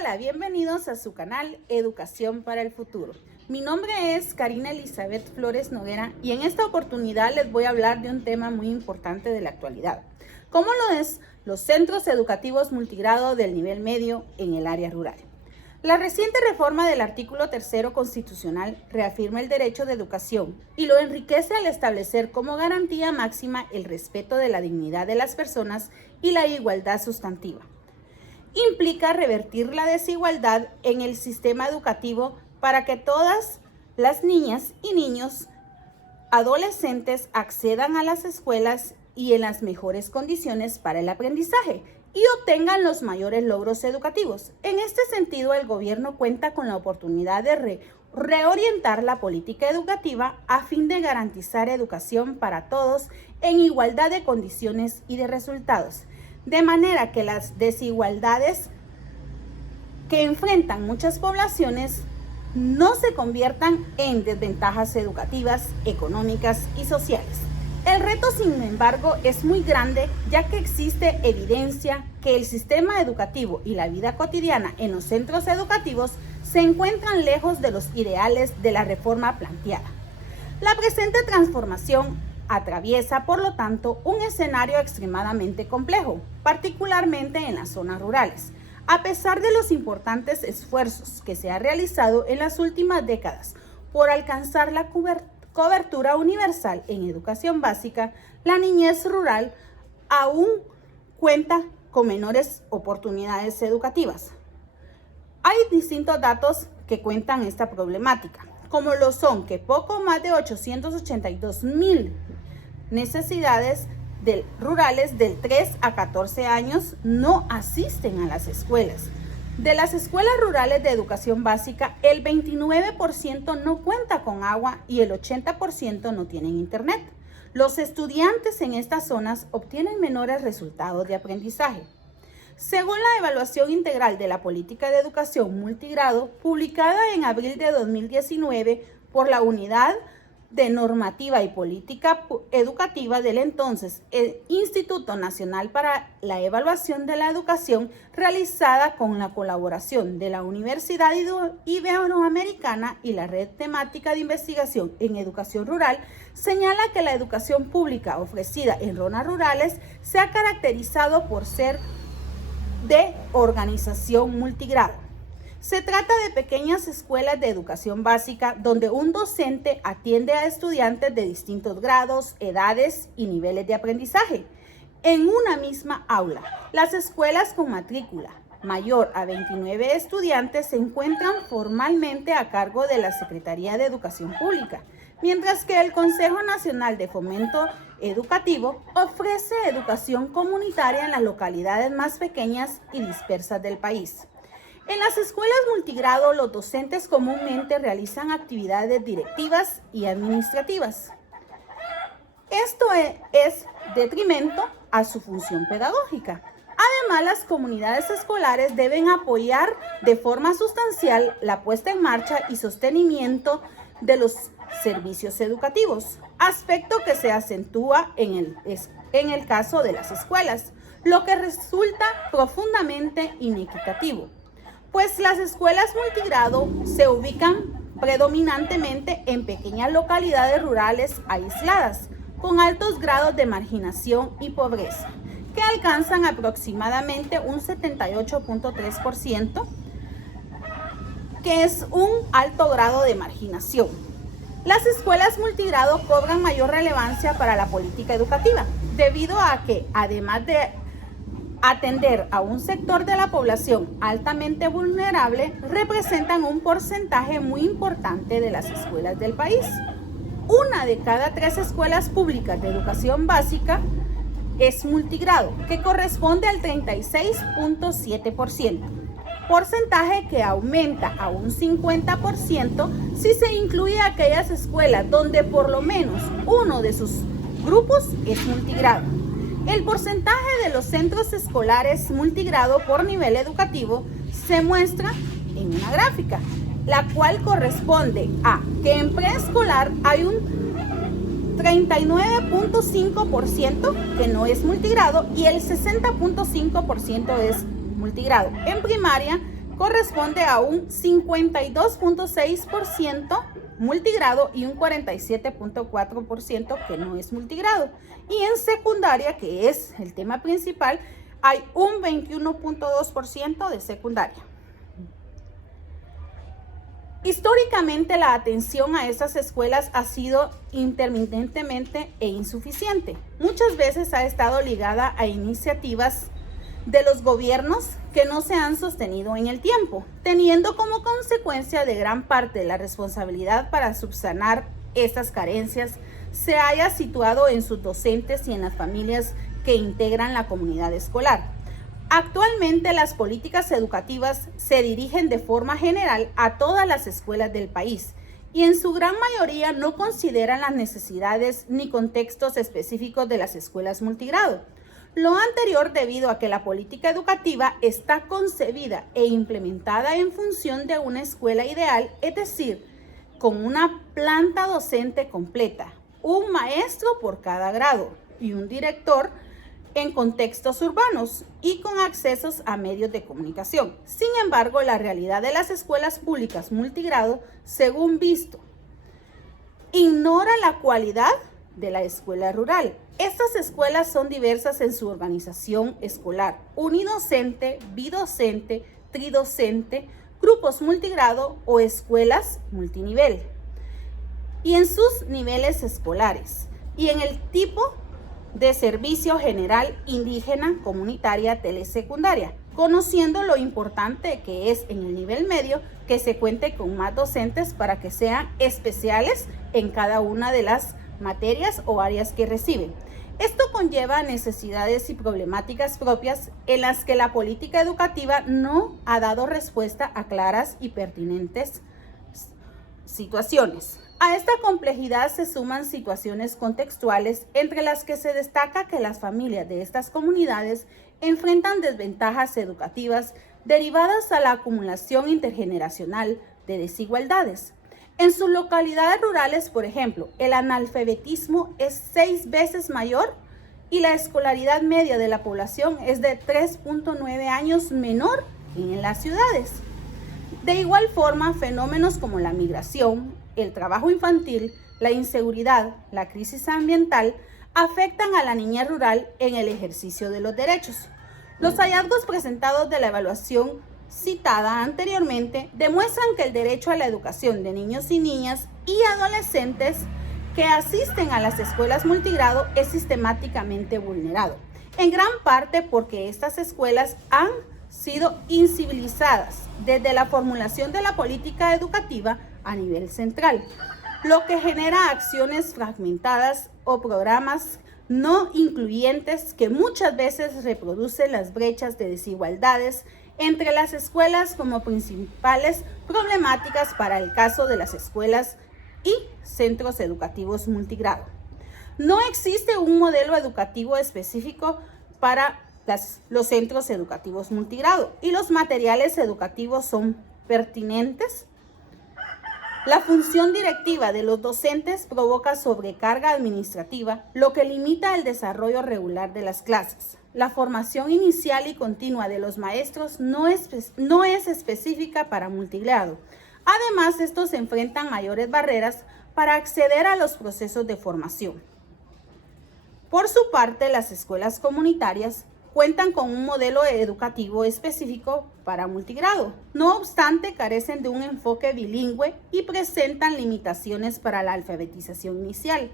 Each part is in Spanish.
Hola, bienvenidos a su canal Educación para el Futuro. Mi nombre es Karina Elizabeth Flores Noguera y en esta oportunidad les voy a hablar de un tema muy importante de la actualidad, como lo es los centros educativos multigrado del nivel medio en el área rural. La reciente reforma del artículo 3 constitucional reafirma el derecho de educación y lo enriquece al establecer como garantía máxima el respeto de la dignidad de las personas y la igualdad sustantiva. Implica revertir la desigualdad en el sistema educativo para que todas las niñas y niños adolescentes accedan a las escuelas y en las mejores condiciones para el aprendizaje y obtengan los mayores logros educativos. En este sentido, el gobierno cuenta con la oportunidad de reorientar la política educativa a fin de garantizar educación para todos en igualdad de condiciones y de resultados, de manera que las desigualdades que enfrentan muchas poblaciones no se conviertan en desventajas educativas, económicas y sociales. El reto, sin embargo, es muy grande, ya que existe evidencia que el sistema educativo y la vida cotidiana en los centros educativos se encuentran lejos de los ideales de la reforma planteada. La presente transformación atraviesa, por lo tanto, un escenario extremadamente complejo, particularmente en las zonas rurales. A pesar de los importantes esfuerzos que se han realizado en las últimas décadas por alcanzar la cobertura universal en educación básica, la niñez rural aún cuenta con menores oportunidades educativas. Hay distintos datos que cuentan esta problemática, como lo son que poco más de 882,000 necesidades rurales del 3 a 14 años no asisten a las escuelas. De las escuelas rurales de educación básica, el 29% no cuenta con agua y el 80% no tienen internet. Los estudiantes en estas zonas obtienen menores resultados de aprendizaje. Según la evaluación integral de la política de educación multigrado, publicada en abril de 2019 por la Unidad de Normativa y Política Educativa del entonces Instituto Nacional para la Evaluación de la Educación, realizada con la colaboración de la Universidad Iberoamericana y la Red Temática de Investigación en Educación Rural, señala que la educación pública ofrecida en zonas rurales se ha caracterizado por ser de organización multigrado. Se trata de pequeñas escuelas de educación básica donde un docente atiende a estudiantes de distintos grados, edades y niveles de aprendizaje en una misma aula. Las escuelas con matrícula mayor a 29 estudiantes se encuentran formalmente a cargo de la Secretaría de Educación Pública, mientras que el Consejo Nacional de Fomento Educativo ofrece educación comunitaria en las localidades más pequeñas y dispersas del país. En las escuelas multigrado, los docentes comúnmente realizan actividades directivas y administrativas. Esto es detrimento a su función pedagógica. Además, las comunidades escolares deben apoyar de forma sustancial la puesta en marcha y sostenimiento de los servicios educativos, aspecto que se acentúa en el caso de las escuelas, lo que resulta profundamente inequitativo, pues las escuelas multigrado se ubican predominantemente en pequeñas localidades rurales aisladas, con altos grados de marginación y pobreza, que alcanzan aproximadamente un 78.3%, que es un alto grado de marginación. Las escuelas multigrado cobran mayor relevancia para la política educativa, debido a que, además de atender a un sector de la población altamente vulnerable, representan un porcentaje muy importante de las escuelas del país. Una de cada 3 escuelas públicas de educación básica es multigrado, que corresponde al 36.7%, porcentaje que aumenta a un 50% si se incluye aquellas escuelas donde por lo menos uno de sus grupos es multigrado. El porcentaje de los centros escolares multigrado por nivel educativo se muestra en una gráfica, la cual corresponde a que en preescolar hay un 39.5% que no es multigrado y el 60.5% es multigrado. En primaria corresponde a un 52.6% multigrado y un 47.4% que no es multigrado. Y en secundaria, que es el tema principal, hay un 21.2% de secundaria. Históricamente, la atención a estas escuelas ha sido intermitentemente e insuficiente. Muchas veces ha estado ligada a iniciativas de los gobiernos que no se han sostenido en el tiempo, teniendo como consecuencia de gran parte de la responsabilidad para subsanar estas carencias se haya situado en sus docentes y en las familias que integran la comunidad escolar. Actualmente, las políticas educativas se dirigen de forma general a todas las escuelas del país y en su gran mayoría no consideran las necesidades ni contextos específicos de las escuelas multigrado. Lo anterior debido a que la política educativa está concebida e implementada en función de una escuela ideal, es decir, con una planta docente completa, un maestro por cada grado y un director en contextos urbanos y con accesos a medios de comunicación. Sin embargo, la realidad de las escuelas públicas multigrado, según visto, ignora la cualidad de la escuela rural. Estas escuelas son diversas en su organización escolar, unidocente, bidocente, tridocente, grupos multigrado o escuelas multinivel, y en sus niveles escolares, y en el tipo de servicio general, indígena, comunitaria, telesecundaria, conociendo lo importante que es en el nivel medio que se cuente con más docentes para que sean especiales en cada una de las materias o áreas que reciben. Esto conlleva necesidades y problemáticas propias en las que la política educativa no ha dado respuesta a claras y pertinentes situaciones. A esta complejidad se suman situaciones contextuales entre las que se destaca que las familias de estas comunidades enfrentan desventajas educativas derivadas a la acumulación intergeneracional de desigualdades. En sus localidades rurales, por ejemplo, el analfabetismo es 6 veces mayor y la escolaridad media de la población es de 3.9 años menor que en las ciudades. De igual forma, fenómenos como la migración, el trabajo infantil, la inseguridad, la crisis ambiental afectan a la niñez rural en el ejercicio de los derechos. Los hallazgos presentados de la evaluación citada anteriormente demuestran que el derecho a la educación de niños y niñas y adolescentes que asisten a las escuelas multigrado es sistemáticamente vulnerado, en gran parte porque estas escuelas han sido incivilizadas desde la formulación de la política educativa a nivel central, lo que genera acciones fragmentadas o programas no incluyentes que muchas veces reproducen las brechas de desigualdades entre las escuelas como principales problemáticas para el caso de las escuelas y centros educativos multigrado. No existe un modelo educativo específico para los centros educativos multigrado y los materiales educativos son pertinentes. La función directiva de los docentes provoca sobrecarga administrativa, lo que limita el desarrollo regular de las clases. La formación inicial y continua de los maestros no es específica para multigrado. Además, estos enfrentan mayores barreras para acceder a los procesos de formación. Por su parte, las escuelas comunitarias cuentan con un modelo educativo específico para multigrado. No obstante, carecen de un enfoque bilingüe y presentan limitaciones para la alfabetización inicial.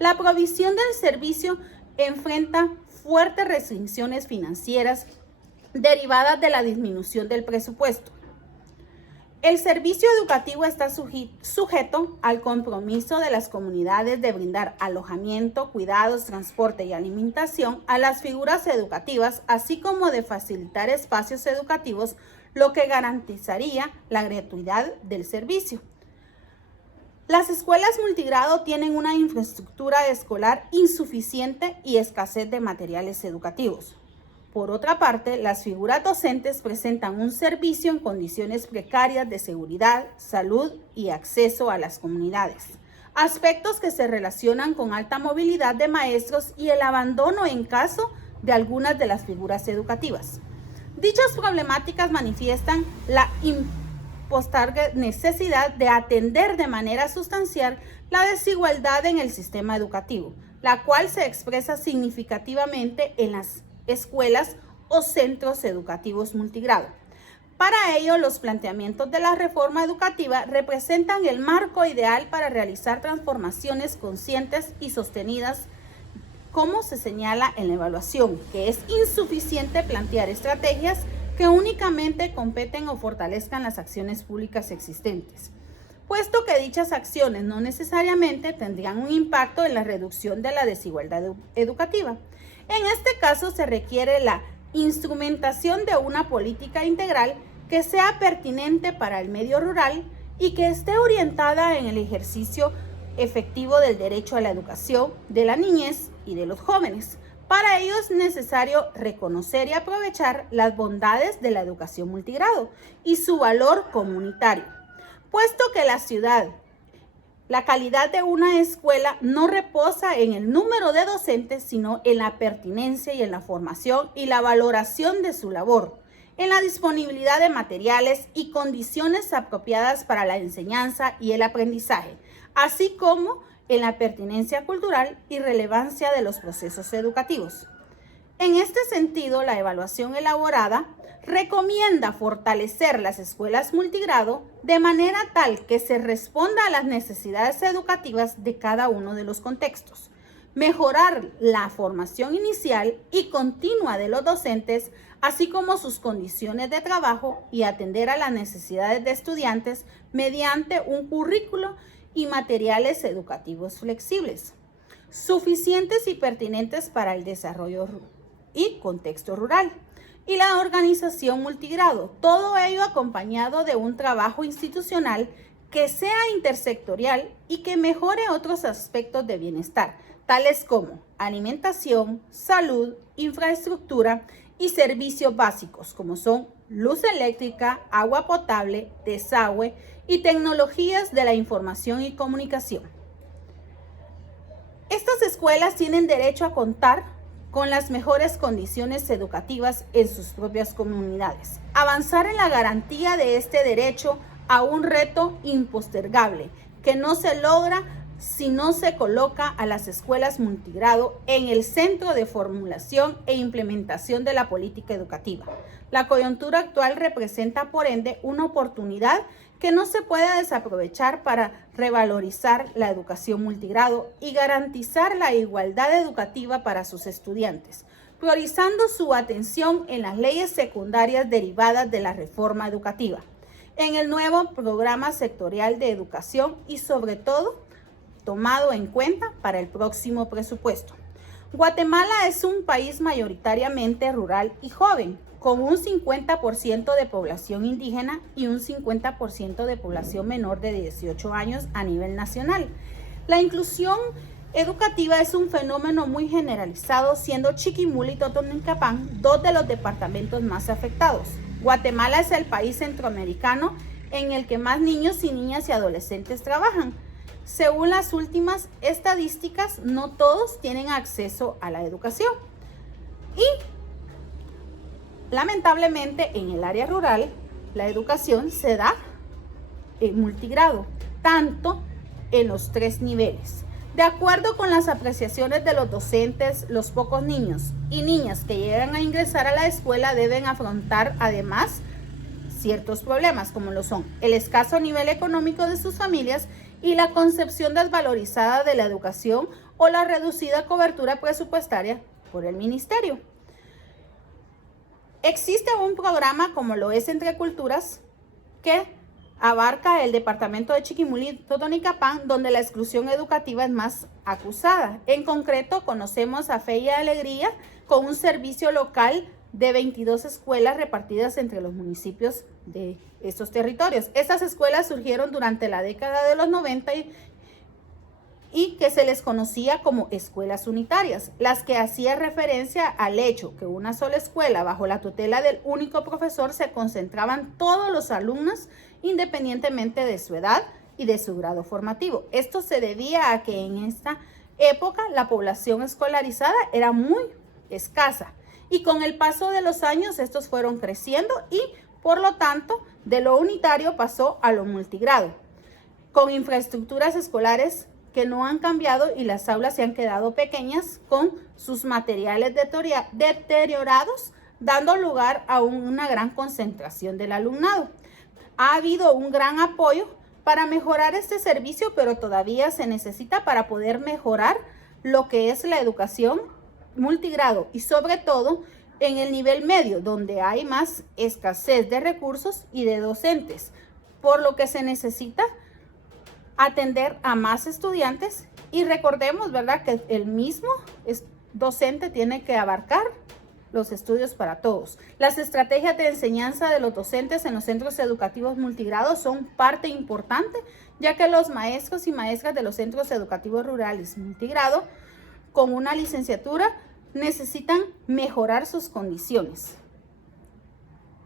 La provisión del servicio enfrenta fuertes restricciones financieras derivadas de la disminución del presupuesto. El servicio educativo está sujeto al compromiso de las comunidades de brindar alojamiento, cuidados, transporte y alimentación a las figuras educativas, así como de facilitar espacios educativos, lo que garantizaría la gratuidad del servicio. Las escuelas multigrado tienen una infraestructura escolar insuficiente y escasez de materiales educativos. Por otra parte, las figuras docentes presentan un servicio en condiciones precarias de seguridad, salud y acceso a las comunidades, aspectos que se relacionan con alta movilidad de maestros y el abandono en caso de algunas de las figuras educativas. Dichas problemáticas manifiestan la postergada necesidad de atender de manera sustancial la desigualdad en el sistema educativo, la cual se expresa significativamente en las escuelas o centros educativos multigrado. Para ello, los planteamientos de la reforma educativa representan el marco ideal para realizar transformaciones conscientes y sostenidas, como se señala en la evaluación, que es insuficiente plantear estrategias que únicamente competen o fortalezcan las acciones públicas existentes, puesto que dichas acciones no necesariamente tendrían un impacto en la reducción de la desigualdad educativa. En este caso se requiere la instrumentación de una política integral que sea pertinente para el medio rural y que esté orientada en el ejercicio efectivo del derecho a la educación de la niñez y de los jóvenes. Para ello es necesario reconocer y aprovechar las bondades de la educación multigrado y su valor comunitario, puesto que la calidad de una escuela no reposa en el número de docentes, sino en la pertinencia y en la formación y la valoración de su labor, en la disponibilidad de materiales y condiciones apropiadas para la enseñanza y el aprendizaje, así como en la pertinencia cultural y relevancia de los procesos educativos. En este sentido, la evaluación elaborada recomienda fortalecer las escuelas multigrado de manera tal que se responda a las necesidades educativas de cada uno de los contextos, mejorar la formación inicial y continua de los docentes, así como sus condiciones de trabajo y atender a las necesidades de estudiantes mediante un currículo y materiales educativos flexibles, suficientes y pertinentes para el desarrollo y contexto rural, y la organización multigrado, todo ello acompañado de un trabajo institucional que sea intersectorial y que mejore otros aspectos de bienestar, tales como alimentación, salud, infraestructura y servicios básicos, como son luz eléctrica, agua potable, desagüe y tecnologías de la información y comunicación. Estas escuelas tienen derecho a contar con las mejores condiciones educativas en sus propias comunidades. Avanzar en la garantía de este derecho a un reto impostergable que no se logra si no se coloca a las escuelas multigrado en el centro de formulación e implementación de la política educativa. La coyuntura actual representa, por ende, una oportunidad que no se puede desaprovechar para revalorizar la educación multigrado y garantizar la igualdad educativa para sus estudiantes, priorizando su atención en las leyes secundarias derivadas de la reforma educativa, en el nuevo programa sectorial de educación y, sobre todo, tomado en cuenta para el próximo presupuesto. Guatemala es un país mayoritariamente rural y joven, con un 50% de población indígena y un 50% de población menor de 18 años a nivel nacional. La inclusión educativa es un fenómeno muy generalizado, siendo Chiquimula y Totonicapán dos de los departamentos más afectados. Guatemala es el país centroamericano en el que más niños y niñas y adolescentes trabajan. Según las últimas estadísticas, no todos tienen acceso a la educación. Y lamentablemente en el área rural la educación se da en multigrado, tanto en los 3 niveles. De acuerdo con las apreciaciones de los docentes, los pocos niños y niñas que llegan a ingresar a la escuela deben afrontar además ciertos problemas, como lo son el escaso nivel económico de sus familias y la concepción desvalorizada de la educación o la reducida cobertura presupuestaria por el ministerio. Existe un programa como lo es Entre Culturas que abarca el departamento de Chiquimula y Totonicapán, donde la exclusión educativa es más acusada. En concreto, conocemos a Fe y Alegría con un servicio local de 22 escuelas repartidas entre los municipios de estos territorios. Estas escuelas surgieron durante la década de los 90 y que se les conocía como escuelas unitarias, las que hacían referencia al hecho que una sola escuela bajo la tutela del único profesor se concentraban todos los alumnos independientemente de su edad y de su grado formativo. Esto se debía a que en esta época la población escolarizada era muy escasa y con el paso de los años estos fueron creciendo y por lo tanto de lo unitario pasó a lo multigrado, con infraestructuras escolares que no han cambiado y las aulas se han quedado pequeñas con sus materiales deteriorados, dando lugar a una gran concentración del alumnado. Ha habido un gran apoyo para mejorar este servicio, pero todavía se necesita para poder mejorar lo que es la educación multigrado y sobre todo en el nivel medio, donde hay más escasez de recursos y de docentes, por lo que se necesita atender a más estudiantes y recordemos, ¿verdad?, que el mismo docente tiene que abarcar los estudios para todos. Las estrategias de enseñanza de los docentes en los centros educativos multigrados son parte importante, ya que los maestros y maestras de los centros educativos rurales multigrado con una licenciatura necesitan mejorar sus condiciones.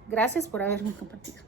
Gracias por haberme compartido.